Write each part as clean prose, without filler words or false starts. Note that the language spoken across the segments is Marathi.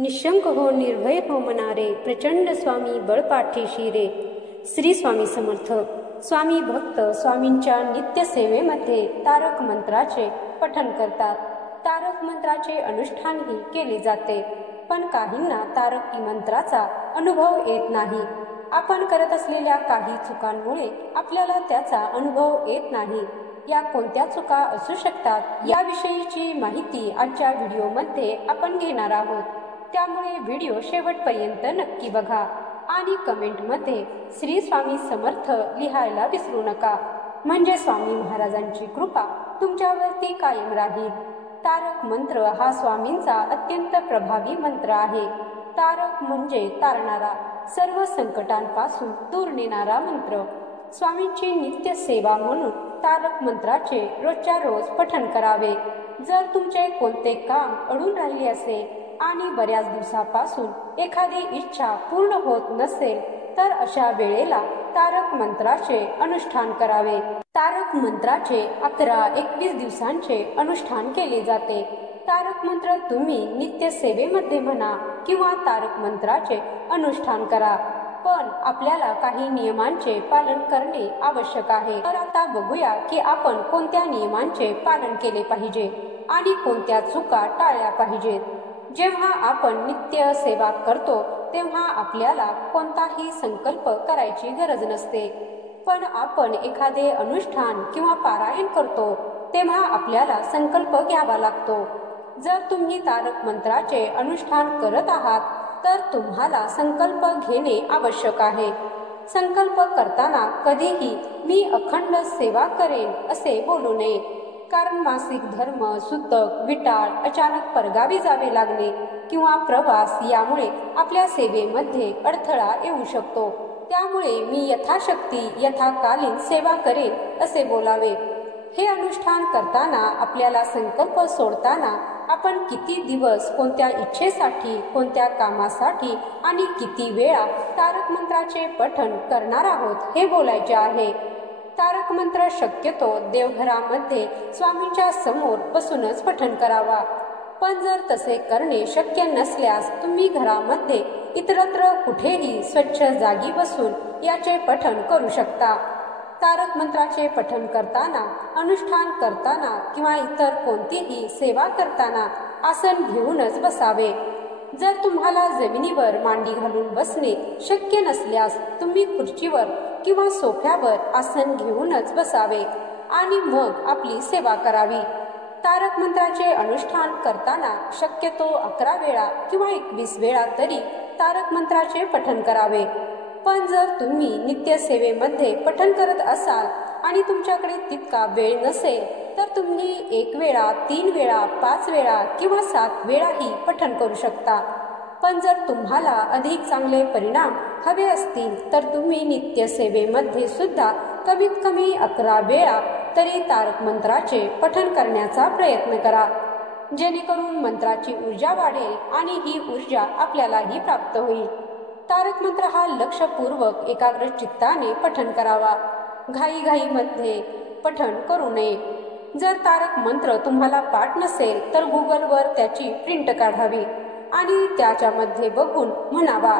निशंक हो निर्भय हो मनारे, प्रचंड स्वामी बळपाठीशी रे. श्री स्वामी समर्थ. स्वामी भक्त स्वामींच्या नित्य सेवेमध्ये तारक मंत्राचे पठण करतात. तारक मंत्राचे अनुष्ठानही केले जाते, पण काहींना तारक मंत्राचा अनुभव येत नाही. आपण करत असलेल्या काही चुकांमुळे आपल्याला त्याचा अनुभव येत नाही. या कोणत्या चुका असू शकतात याविषयीची माहिती आजच्या व्हिडिओमध्ये आपण घेणार आहोत. त्यामुळे व्हिडिओ शेवटपर्यंत नक्की बघा आणि कमेंटमध्ये श्री स्वामी समर्थ लिहायला विसरू नका, म्हणजे स्वामी महाराजांची कृपा तुमच्यावरती कायम राहील. तारक मंत्र हा स्वामींचा अत्यंत प्रभावी मंत्र आहे. तारक म्हणजे तारणारा, सर्व संकटांपासून दूर नेणारा मंत्र. स्वामींची नित्य सेवा म्हणून तारक मंत्राचे रोजच्या रोज पठण करावे. जर तुमचे कोणते काम अडून राहिले असेल आणि बऱ्याच दिवसापासून एखादी इच्छा पूर्ण होत नसेल, तर अशा वेळेला तारक मंत्राचे अनुष्ठान करावे. तारक मंत्राचे 11-21 दिवसांचे अनुष्ठान केले जाते. तारक मंत्र तुम्ही नित्य सेवेमध्ये म्हणा किंवा तारक मंत्राचे अनुष्ठान करा, पण आपल्याला काही नियमांचे पालन करणे आवश्यक आहे. तर आता बघूया की आपण कोणत्या नियमांचे पालन केले पाहिजे आणि कोणत्या चुका टाळल्या पाहिजेत. जेव्हा आपण नित्य सेवा करतो तेव्हा आपल्याला कोणताही संकल्प करायची गरज नसते, पण आपण एखादे अनुष्ठान किंवा पारायण करतो तेव्हा आपल्याला संकल्प घ्यावा लागतो. जर तुम्ही तारक मंत्राचे अनुष्ठान करत आहात तर तुम्हाला संकल्प घेणे आवश्यक आहे. संकल्प करताना कधीही मी अखंड सेवा करेन असे बोलू नये, कारण मासिक धर्म, सुतक, विटाळ, अचानक परगावी जावे लागणे किंवा प्रवास यामुळे आपल्या सेवेमध्ये अडथळा येऊ शकतो. त्यामुळे मी यथाशक्ती यथाकालीन सेवा करेन असे बोलावे. हे अनुष्ठान करताना आपल्याला संकल्प सोडताना आपण किती दिवस कोणत्या इच्छेसाठी, कोणत्या कामासाठी आणि किती वेळा तारक मंत्राचे पठण करणार आहोत हे बोलायचे आहे. तारक मंत्र शक्यतो देवघरामध्ये स्वामींच्या समोर बसूनच पठण करावा, पण जर तसे करणे शक्य नसल्यास तुम्ही घरामध्ये इतरत्र कुठेही स्वच्छ जागी बसून याचे पठण करू शकता. तारक मंत्राचे पठण करताना, अनुष्ठान करताना किंवा इतर कोणतीही सेवा करताना आसन घेऊनच बसावे. जर तुम्हाला जमिनीवर मांडी घालून बसणे शक्य नसल्यास तुम्ही खुर्चीवर किंवा सोफ्यावर आसन घेऊनच बसावे आणि मग आपली सेवा करावी. तारक मंत्राचे अनुष्ठान करताना शक्यतो 11 वेळा किंवा 21 वेळा तरी तारक मंत्राचे पठण करावे. पण जर तुम्ही नित्य सेवेमध्ये पठण करत असाल आणि तुमच्याकडे तितका वेळ नसेल तर तुम्ही 1 वेळा, 3 वेळा, 5 वेळा किंवा 7 वेळाही पठण करू शकता. पण जर तुम्हाला अधिक चांगले परिणाम हवे असतील तर तुम्ही नित्य सेवेमध्ये सुद्धा कमीत कमी 11 वेळा तरी तारक मंत्राचे पठण करण्याचा प्रयत्न करा, जेणेकरून मंत्राची ऊर्जा वाढेल आणि ही ऊर्जा आपल्यालाही प्राप्त होईल. तारक मंत्र हा लक्षपूर्वक एकाग्र चित्ताने पठण करावा. घाईघाईमध्ये पठण करू नये. जर तारक मंत्र तुम्हाला पाठ नसेल तर गुगलवर त्याची प्रिंट काढावी आणि त्याच्यामध्ये बघून म्हणावा.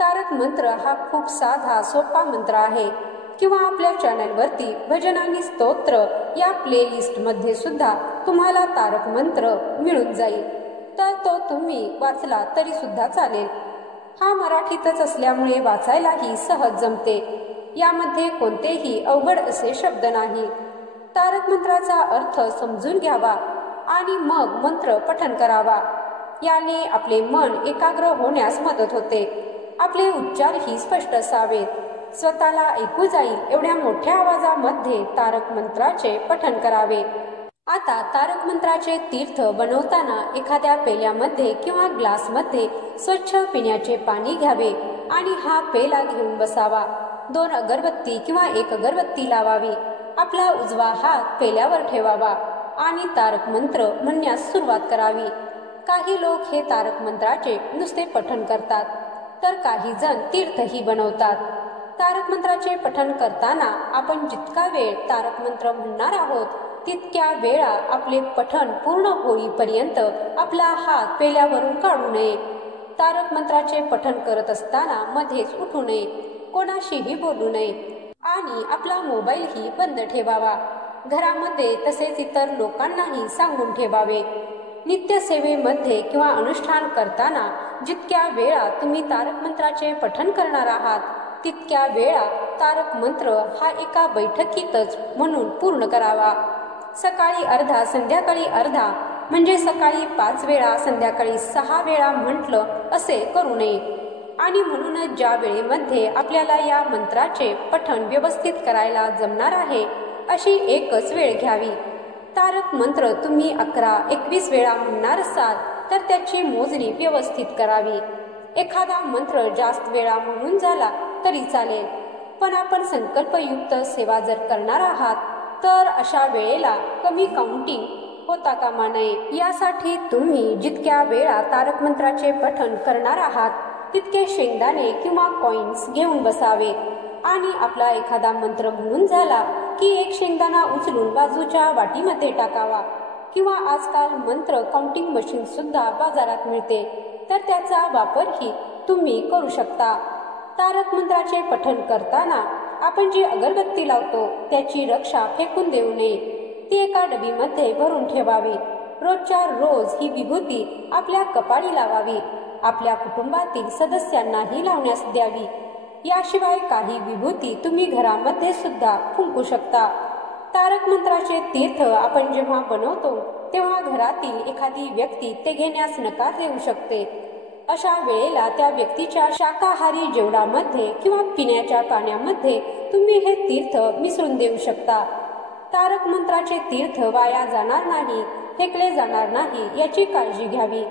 तारक मंत्र हा खूप साधा सोपा मंत्र आहे. किंवा आपल्या चॅनलवरती भजन आणि स्तोत्र या प्लेलिस्टमध्ये सुद्धा तुम्हाला तारक मंत्र मिळून जाईल, तर तो तुम्ही वाचला तरी सुद्धा चालेल. हा मराठीतच असल्यामुळे वाचायलाही सहज जमते. यामध्ये कोणतेही अवघड असे शब्द नाही. तारक मंत्राचा अर्थ समजून घ्यावा आणि मग मंत्र पठण करावा. याने आपले मन एकाग्र होण्यास मदत होते. आपले उच्चारही स्पष्ट असावेत. स्वतःला ऐकू जाईल एवढ्या मोठ्या आवाजामध्ये तारक मंत्राचे पठण करावे. आता तारक मंत्राचे तीर्थ बनवताना एखाद्या पेल्यामध्ये किंवा ग्लासमध्ये स्वच्छ पिण्याचे पाणी घ्यावे आणि हा पेला घेऊन बसावा. 2 अगरबत्ती किंवा 1 अगरबत्ती लावावी. आपला उजवा हात पेल्यावर ठेवावा आणि तारक मंत्र म्हणण्यास सुरुवात करावी. काही लोक हे तारक मंत्राचे नुसते पठण करतात, तर काही जण तीर्थही बनवतात. तारक मंत्राचे पठण करताना आपण जितका वेळ तारक मंत्र म्हणणार आहोत तितक्या वेळा आपले पठण पूर्ण होईपर्यंत आपला हात पेल्यावरून काढू नये. तारक मंत्राचे पठण करत असताना मध्येच उठू नये, कोणाशीही बोलू नये आणि आपला मोबाईलही बंद ठेवावा. घरामध्ये तसेच इतर लोकांनाही सांगून ठेवावे. नित्यसेवेमध्ये किंवा अनुष्ठान करताना जितक्या वेळा तुम्ही तारक मंत्राचे पठण करणार आहात तितक्या वेळा तारक मंत्र हा एका बैठकीतच म्हणून पूर्ण करावा. सकाळी अर्धा, संध्याकाळी अर्धा, म्हणजे सकाळी 5 वेळा, संध्याकाळी 6 वेळा म्हटलं असे करू नये. आणि म्हणूनच ज्या वेळेमध्ये आपल्याला या मंत्राचे पठण व्यवस्थित करायला जमणार आहे अशी एकच वेळ घ्यावी. तारक मंत्र तुम्ही 11-21 वेळा म्हणणार असाल तर त्याची मोजणी व्यवस्थित करावी. एखादा मंत्र जास्त वेळा म्हणून झाला तरी चालेल, पण आपण संकल्पयुक्त सेवा जर करणार आहात तर अशा वेळेला कमी काउंटिंग होता कामा नये. यासाठी तुम्ही जितक्या वेळा तारक मंत्राचे पठण करणार आहात तितके शेंगदाणे किंवा कॉइन्स घेऊन बसावे आणि आपला एखादा मंत्र म्हणून झाला की एक शेंगदाणा उचलून बाजूच्या वाटीमध्ये टाकावा. किंवा आजकाल मंत्र काउंटिंग मशीन सुद्धा बाजारात मिळते, तर त्याचा वापरही तुम्ही करू शकता. तारक मंत्राचे पठण करताना आपण जी अगरबत्ती लावतो त्याची रक्षा फेकून देऊ नये. ती एका डबीमध्ये भरून ठेवावी. रोजच्या रोज ही विभूती आपल्या कपाळी लावावी. आपल्या कुटुंबातील सदस्यांनाही लावण्यास द्यावी. याशिवाय काही विभूती तुम्ही घरामध्ये सुद्धा फुंकू शकता. तारक मंत्राचे तीर्थ आपण जेव्हा बनवतो तेव्हा घरातील एखादी व्यक्ती ते घेण्यास नकार देऊ शकते. अशा वेळेला त्या व्यक्तीच्या शाकाहारी जेवणामध्ये किंवा पिण्याच्या पाण्यामध्ये तुम्ही हे तीर्थ मिसळून देऊ शकता. तारक मंत्राचे तीर्थ वाया जाणार नाही, फेकले जाणार नाही याची काळजी घ्यावी.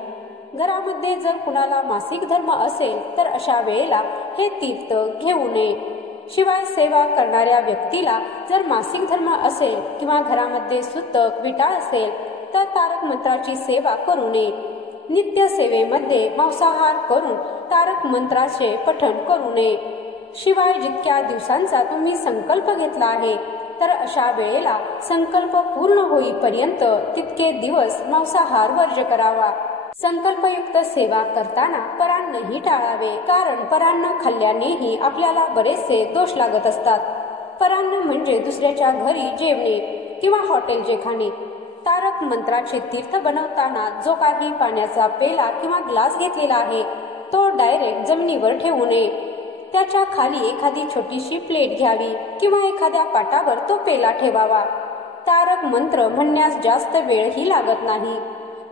घरामध्ये जर कुणाला मासिक धर्म असेल तर अशा वेळेला हे तीर्थ घेऊ नये. शिवाय सेवा करणाऱ्या व्यक्तीला जर मासिक धर्म असेल किंवा घरामध्ये सुतक विटाळ असेल तर तारक मंत्राची सेवा करू नये. नित्य सेवेमध्ये मांसाहार करून तारक मंत्राचे पठण करू नये. शिवाय जितक्या दिवसांचा तुम्ही संकल्प घेतला आहे तर अशा वेळेला संकल्प पूर्ण होईपर्यंत तितके दिवस मांसाहार वर्ज्य करावा. संकल्पयुक्त सेवा करताना परान्नही टाळावे, कारण परान्न खाल्ल्यानेही आपल्याला बरेचसे दोष लागत असतात. परान्न म्हणजे दुसऱ्याच्या घरी जेवणे किंवा हॉटेलचे खाणे. तारक मंत्राचे तीर्थ बनवताना जो काही पाण्याचा पेला किंवा ग्लास घेतलेला आहे तो डायरेक्ट जमिनीवर ठेवू नये. त्याच्या खाली एखादी छोटीशी प्लेट घ्यावी किंवा एखाद्या पाटावर तो पेला ठेवावा. तारक मंत्र म्हणण्यास जास्त वेळही लागत नाही.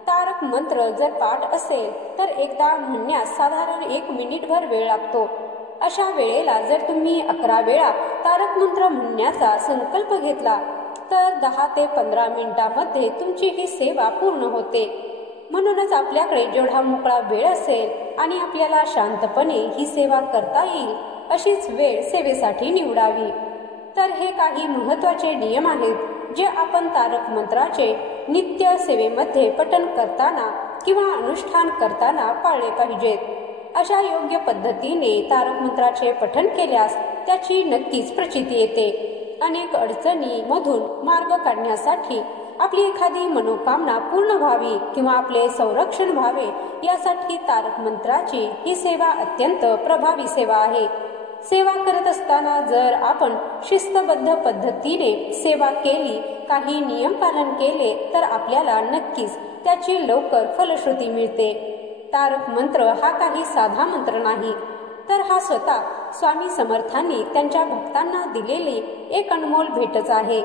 तारक मंत्र जर पाठ असेल तर एकदा म्हणण्यास साधारण 1 मिनिटभर वेळ लागतो. अशा वेळेला जर तुम्ही 11 वेळा तारक मंत्र म्हणण्याचा संकल्प घेतला तर 10 ते 15 मिनिटांमध्ये तुमची ही सेवा पूर्ण होते. म्हणूनच आपल्याकडे जेवढा मोकळा वेळ असेल आणि आपल्याला शांतपणे ही सेवा करता येईल अशीच वेळ सेवेसाठी निवडावी. तर हे काही महत्त्वाचे नियम आहेत जे आपण तारक मंत्राचे नित्य सेवेमध्ये पठण करताना किंवा अनुष्ठान करताना पाळले पाहिजेत. अशा योग्य पद्धतीने तारक मंत्राचे पठण केल्यास त्याची नक्कीच प्रचिती येते. अनेक अडचणी मधून मार्ग काढण्यासाठी, आपली एखादी मनोकामना पूर्ण व्हावी किंवा आपले संरक्षण व्हावे यासाठी तारक मंत्राची ही सेवा अत्यंत प्रभावी सेवा आहे. सेवा करत असताना जर आपण शिस्तबद्ध पद्धतीने सेवा केली, काही नियम पालन केले तर आपल्याला नक्कीच त्याची लवकर फलश्रुती मिळते. तारक मंत्र हा काही साधा मंत्र नाही, तर हा स्वतः स्वामी समर्थांनी त्यांच्या भक्तांना दिलेली एक अनमोल भेटच आहे.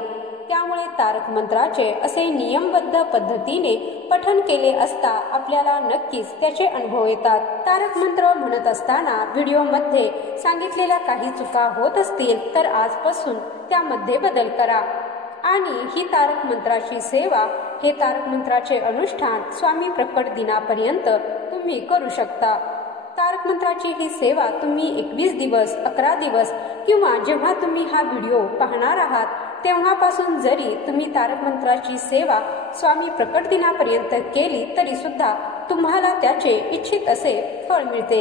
त्यामुळे तारक मंत्राचे असे नियमबद्ध पद्धतीने पठण केले असता आपल्याला नक्कीच त्याचे अनुभव येतात. तारक मंत्र म्हणत असताना व्हिडिओमध्ये सांगितलेल्या काही चुका होत असतील तर आजपासून त्यामध्ये बदल करा आणि ही तारक मंत्राची सेवा, हे तारक मंत्राचे अनुष्ठान स्वामी प्रकट दिनापर्यंत तुम्ही करू शकता. तारक मंत्राची ही सेवा तुम्ही 21 दिवस, 11 दिवस किंवा जेव्हा तुम्ही हा व्हिडिओ पाहणार आहात तेव्हापासून जरी तुम्ही तारक मंत्राची सेवा स्वामी प्रकट दिनापर्यंत केली तरी सुद्धा तुम्हाला त्याचे इच्छित असे फळ मिळते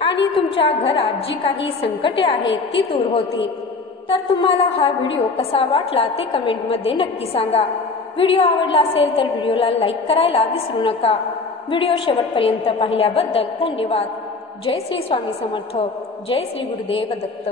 आणि तुमच्या घरात जी काही संकटे आहेत ती दूर होतील. तर तुम्हाला हा व्हिडिओ कसा वाटला ते कमेंटमध्ये नक्की सांगा. व्हिडिओ आवडला असेल तर व्हिडिओला लाईक करायला विसरू नका. व्हिडिओ शेवटपर्यंत पाहिल्याबद्दल धन्यवाद. जय श्री स्वामी समर्थ. जय श्री गुरुदेव दत्त.